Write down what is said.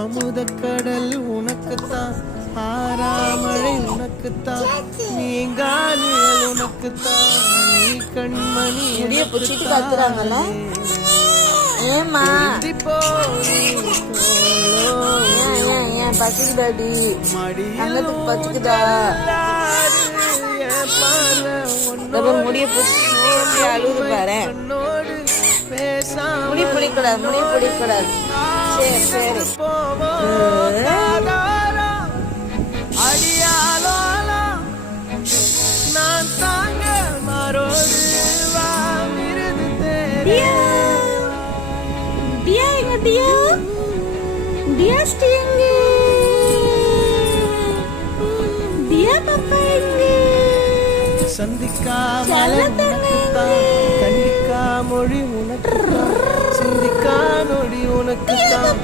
அமுதக்கடல் உனக்குத்தான், ஆறாமழை உனக்குத்தான், நீங்காலியல் உனக்குத்தான், நீ கண்மணி முடிய பிடிச்சிட்டு கத்துறாங்கல்ல. ஏமா ஏன் பசிக்குதாடி? அங்கத்துக்கு பசிக்குதா? முடிய பிடிச்சி அழுது பாரு. முடி பிடிக்கூடாது, முடி பிடிக்கூடாது. சரி சரி. நான் தாங்க மாறோடு சந்திக்காமலை உனக்குத்தான், கண்டிக்கா மொழி உனக்குத்தான், சிந்திக்கா நொடி உனக்குத்தான்.